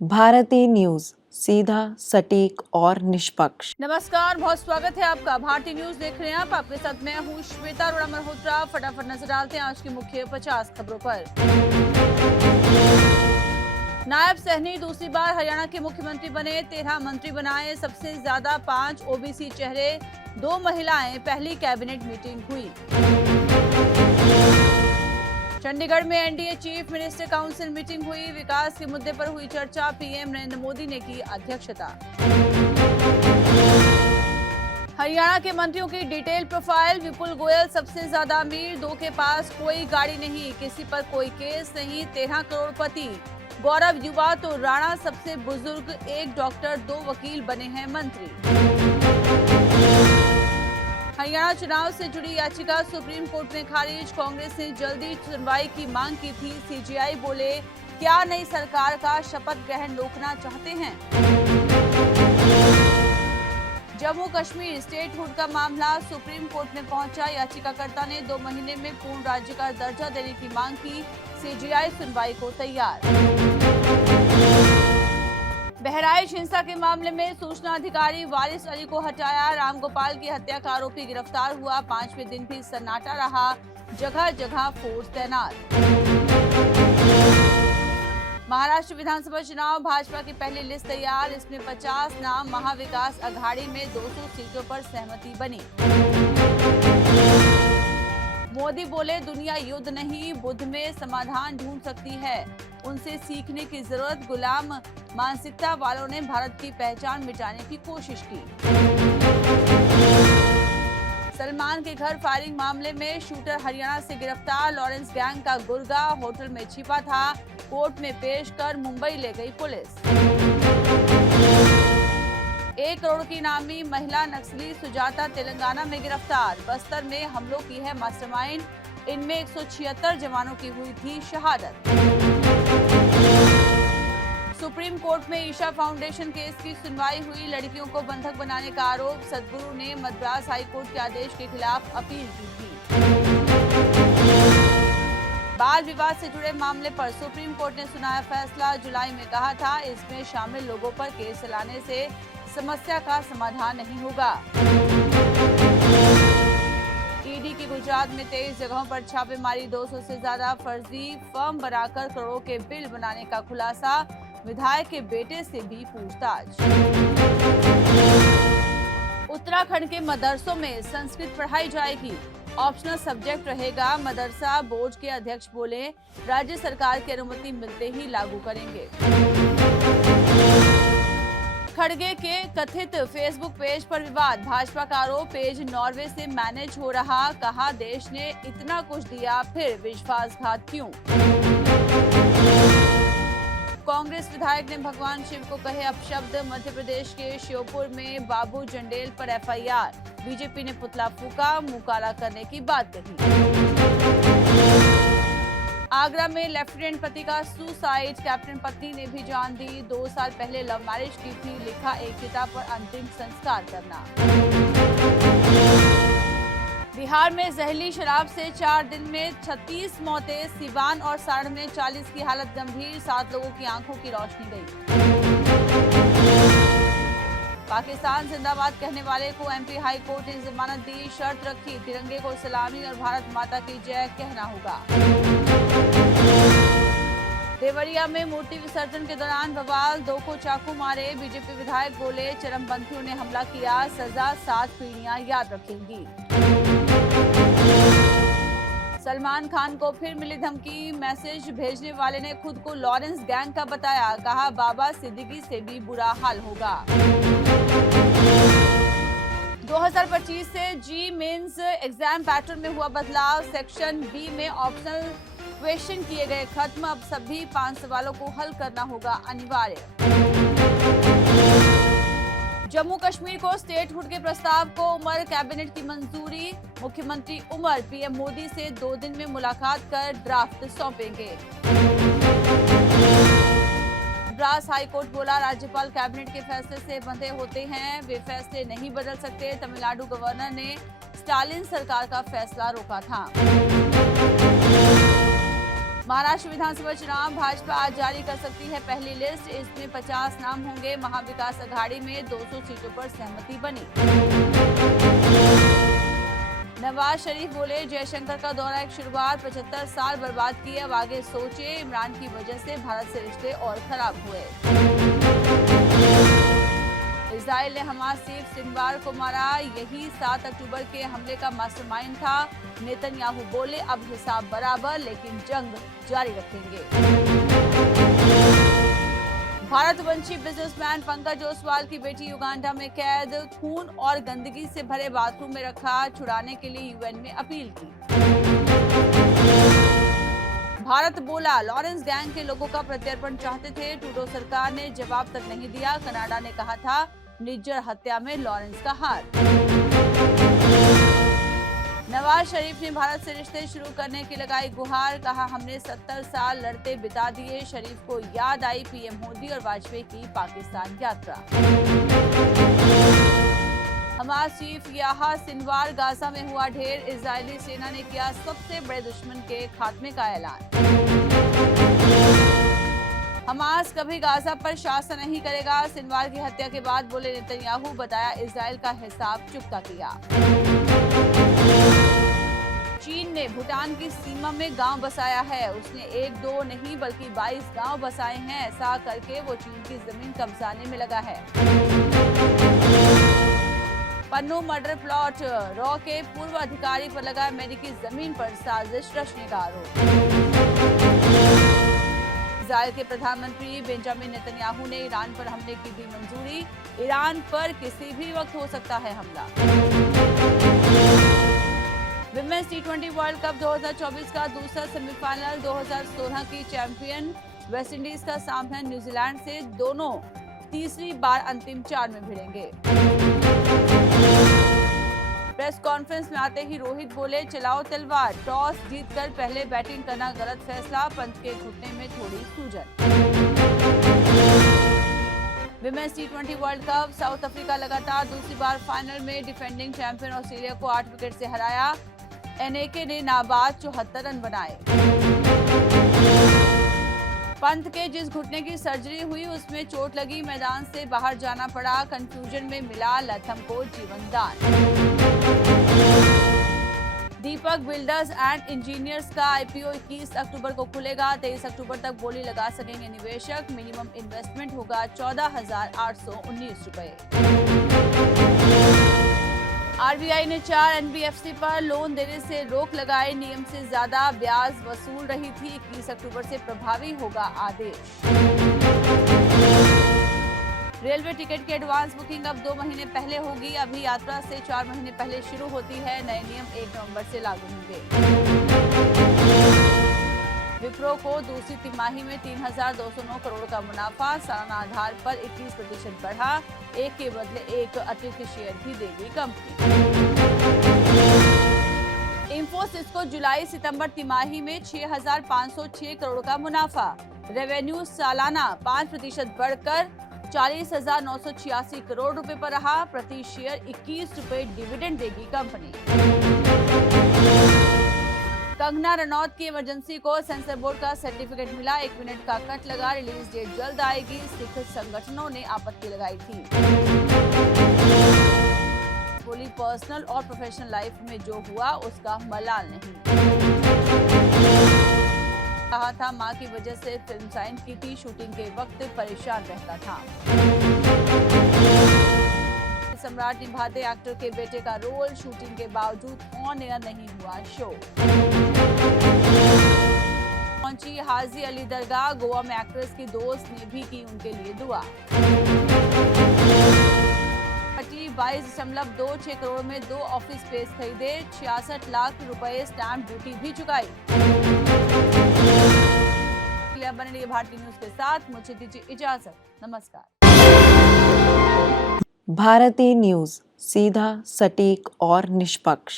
Bharti news, सीधा, सटीक और निष्पक्ष। नमस्कार, बहुत स्वागत है आपका। भारतीय न्यूज देख रहे हैं आप। आपके साथ मैं हूँ श्वेता अरोड़ा मल्होत्रा। फटाफट नजर डालते हैं आज की मुख्य 50 खबरों पर। नायब सहनी दूसरी बार हरियाणा के मुख्यमंत्री बने, 13 मंत्री बनाए, सबसे ज्यादा 5 ओबीसी चेहरे, 2 महिलाएं। पहली कैबिनेट मीटिंग हुई। चंडीगढ़ में NDA chief minister council meeting हुई, विकास के मुद्दे पर हुई चर्चा, पीएम नरेंद्र मोदी ने की अध्यक्षता। हरियाणा के मंत्रियों की डिटेल प्रोफाइल, विपुल गोयल सबसे ज्यादा अमीर, 2 के पास कोई गाड़ी नहीं, किसी पर कोई केस नहीं, 13 करोड़पति। गौरव युवा तो राणा सबसे बुजुर्ग, 1 डॉक्टर 2 वकील बने हैं मंत्री। हरियाणा चुनाव से जुड़ी याचिका सुप्रीम कोर्ट में खारिज, कांग्रेस ने जल्दी सुनवाई की मांग की थी। सीजेआई बोले, क्या नई सरकार का शपथ ग्रहण रोकना चाहते हैं। जम्मू कश्मीर स्टेटहुड का मामला सुप्रीम कोर्ट में पहुंचा, याचिकाकर्ता ने 2 महीने में पूर्ण राज्य का दर्जा देने की मांग की। सीजेआई सुनवाई को तैयार। बहराइच हिंसा के मामले में सूचना अधिकारी वारिस अली को हटाया, रामगोपाल की हत्या का आरोपी गिरफ्तार हुआ। 5वें दिन भी सन्नाटा रहा, जगह जगह फोर्स तैनात। महाराष्ट्र विधानसभा चुनाव, भाजपा की पहली लिस्ट तैयार, इसमें 50 नाम। महाविकास अघाड़ी में 200 सीटों पर सहमति बनी। मोदी बोले, दुनिया युद्ध नहीं, बुद्ध में समाधान ढूंढ सकती है, उनसे सीखने की जरूरत। गुलाम मानसिकता वालों ने भारत की पहचान मिटाने की कोशिश की। सलमान के घर फायरिंग मामले में शूटर हरियाणा से गिरफ्तार, लॉरेंस गैंग का गुर्गा होटल में छिपा था, कोर्ट में पेश कर मुंबई ले गई पुलिस। 1 करोड़ की इनामी महिला नक्सली सुजाता तेलंगाना में गिरफ्तार, बस्तर में हमलों की है मास्टरमाइंड, इनमें 176 जवानों की हुई थी शहादत। सुप्रीम कोर्ट में ईशा फाउंडेशन केस की सुनवाई हुई, लड़कियों को बंधक बनाने का आरोप, सदगुरु ने मद्रास हाईकोर्ट के आदेश के खिलाफ अपील की थी। बाल विवाद से जुड़े मामले पर सुप्रीम कोर्ट ने सुनाया फैसला, जुलाई में कहा था इसमें शामिल लोगों पर केस चलाने से समस्या का समाधान नहीं होगा। ईडी की गुजरात में 23 जगहों पर छापेमारी, 200 से ज्यादा फर्जी फर्म बनाकर करोड़ों के बिल बनाने का खुलासा, विधायक के बेटे से भी पूछताछ। उत्तराखंड के मदरसों में संस्कृत पढ़ाई जाएगी, ऑप्शनल सब्जेक्ट रहेगा। मदरसा बोर्ड के अध्यक्ष बोले, राज्य सरकार की अनुमति मिलते ही लागू करेंगे। खड़गे के कथित फेसबुक पेज पर विवाद, भाजपा का आरोप, पेज नॉर्वे से मैनेज हो रहा, कहा देश ने इतना कुछ दिया फिर विश्वासघात क्यों। कांग्रेस विधायक ने भगवान शिव को कहे अपशब्द, मध्य प्रदेश के श्योपुर में बाबू जंडेल पर एफआईआर, बीजेपी ने पुतला फूका, मुंह काला करने की बात कही। आगरा में लेफ्टिनेंट पति का सुसाइड, कैप्टन पत्नी ने भी जान दी, 2 साल पहले लव मैरिज की थी, लिखा एक चिता पर अंतिम संस्कार करना। बिहार में जहरीली शराब से 4 दिन में 36 मौतें, सिवान और सारण में 40 की हालत गंभीर, 7 लोगों की आंखों की रोशनी गई। पाकिस्तान जिंदाबाद कहने वाले को एमपी हाई कोर्ट ने जमानत दी, शर्त रखी तिरंगे को सलामी और भारत माता की जय कहना होगा। देवरिया में मूर्ति विसर्जन के दौरान बवाल, 2 को चाकू मारे, बीजेपी विधायक बोले चरमपंथियों ने हमला किया, सजा 7 पीढ़ियां याद रखेंगी। सलमान खान को फिर मिली धमकी, मैसेज भेजने वाले ने खुद को लॉरेंस गैंग का बताया, कहा बाबा सिद्दीकी से भी बुरा हाल होगा। 2025 से जी मेंस एग्जाम पैटर्न में हुआ बदलाव, सेक्शन बी में ऑप्शनल क्वेश्चन किए गए खत्म, अब सभी 5 सवालों को हल करना होगा अनिवार्य। जम्मू कश्मीर को स्टेटहुड के प्रस्ताव को उमर कैबिनेट की मंजूरी, मुख्यमंत्री उमर पीएम मोदी से 2 दिन में मुलाकात कर ड्राफ्ट सौंपेंगे। मद्रास हाईकोर्ट बोला, राज्यपाल कैबिनेट के फैसले से बंधे होते हैं, वे फैसले नहीं बदल सकते। तमिलनाडु गवर्नर ने स्टालिन सरकार का फैसला रोका था। महाराष्ट्र विधानसभा चुनाव, भाजपा आज जारी कर सकती है पहली लिस्ट। इसमें 50 नाम होंगे। महाविकास अघाड़ी में 200 सीटों पर सहमति बनी। नवाज शरीफ बोले, जयशंकर का दौरा एक शुरुआत, 75 साल बर्बाद किए, अब आगे सोचे। इमरान की वजह से भारत से रिश्ते और खराब हुए। इजराइल ने हमास चीफ सिनवार को मारा, यही 7 अक्टूबर के हमले का मास्टरमाइंड था। नेतन्याहू बोले, अब हिसाब बराबर, लेकिन जंग जारी रखेंगे। भारतवंशी बिजनेसमैन पंकज ओसवाल की बेटी युगांडा में कैद, खून और गंदगी से भरे बाथरूम में रखा, छुड़ाने के लिए यूएन में अपील की। भारत बोला, लॉरेंस गैंग के लोगों का प्रत्यर्पण चाहते थे, ट्रूडो सरकार ने जवाब तक नहीं दिया। कनाडा ने कहा था, निज्जर हत्या में लॉरेंस का हाथ। नवाज शरीफ ने भारत से रिश्ते शुरू करने की लगाई गुहार, कहा, हमने 70 साल लड़ते बिता दिए। शरीफ को याद आई पीएम मोदी और वाजपेयी की पाकिस्तान यात्रा। Hamas chief Yahya Sinwar, Gaza में हुआ ढेर, इजरायली सेना ने किया सबसे बड़े दुश्मन के खात्मे का ऐलान। हमास कभी गाजा पर शासन नहीं करेगा, सिनवार की हत्या के बाद बोले नेतन्याहू, बताया इजराइल का हिसाब चुकता किया। चीन ने भूटान की सीमा में गांव बसाया है, उसने 1-2 नहीं बल्कि 22 गांव बसाए हैं। ऐसा करके वो चीन की जमीन कब्जाने में लगा है। पन्नू मर्डर प्लॉट, रॉ के पूर्व अधिकारी पर लगा अमेरिकी जमीन पर साजिश रचने का आरोप। इजराइल के प्रधानमंत्री बेंजामिन नेतन्याहू ने ईरान पर हमले की दी मंजूरी, ईरान पर किसी भी वक्त हो सकता है हमला। विमेंस T20 वर्ल्ड कप 2024 का दूसरा सेमीफाइनल, 2016 की चैंपियन वेस्टइंडीज का सामना न्यूजीलैंड से, दोनों तीसरी बार अंतिम 4 में भिड़ेंगे। प्रेस कॉन्फ्रेंस में आते ही रोहित बोले, चलाओ तलवार, टॉस जीतकर पहले बैटिंग करना गलत फैसला, पंत के घुटने में थोड़ी सूजन। Women's T20 world cup, south Africa लगातार दूसरी बार फाइनल में, डिफेंडिंग चैंपियन ऑस्ट्रेलिया को 8 विकेट से हराया। एनएके ने नाबाद 74 रन बनाए। पंत के जिस घुटने की सर्जरी हुई उसमें चोट लगी, मैदान से बाहर जाना पड़ा, कंफ्यूजन में मिला लथम को जीवन दान। दीपक बिल्डर्स एंड इंजीनियर्स का आईपीओ 21 अक्टूबर को खुलेगा, 23 अक्टूबर तक बोली लगा सकेंगे निवेशक, मिनिमम इन्वेस्टमेंट होगा 14,819 रुपए। आरबीआई ने 4 एनबीएफसी पर लोन देने से रोक लगाए, नियम से ज्यादा ब्याज वसूल रही थी, 21 अक्टूबर से प्रभावी होगा आदेश। रेलवे टिकट की एडवांस बुकिंग अब 2 महीने पहले होगी, अभी यात्रा से 4 महीने पहले शुरू होती है, नए नियम 1 नवंबर से लागू होंगे। विप्रो को दूसरी तिमाही में 3,209 करोड़ का मुनाफा, सालाना आधार पर 21% बढ़ा, एक के बदले एक अतिरिक्त शेयर भी देगी कंपनी। इंफोसिस को जुलाई सितंबर तिमाही में 6,506 करोड़ का मुनाफा, रेवेन्यू सालाना 5% बढ़कर 40,986 करोड़ रुपए पर रहा, प्रति शेयर 21 रुपए डिविडेंड देगी कंपनी। कंगना रनौत की इमरजेंसी को सेंसर बोर्ड का सर्टिफिकेट मिला, 1 मिनट का कट लगा, रिलीज डेट जल्द आएगी, सिख संगठनों ने आपत्ति लगाई थी। बोली, पर्सनल और प्रोफेशनल लाइफ में जो हुआ उसका मलाल नहीं। कहा था, मां की वजह से फिल्म साइन की थी, शूटिंग के वक्त परेशान रहता था। सम्राट निभाते एक्टर के बेटे का रोल, शूटिंग के बावजूद ऑन एयर नहीं हुआ शो। पहुंची हाजी अली दरगाह, गोवा में एक्ट्रेस की दोस्त ने भी की उनके लिए दुआ। 22.26 करोड़ में 2 ऑफिस स्पेस खरीदे, 66 लाख रुपए स्टैंप ड्यूटी भी चुकाई। बने रहिए भारतीय न्यूज के साथ, मुझे दीजिए इजाजत, नमस्कार। भारतीय न्यूज, सीधा, सटीक और निष्पक्ष।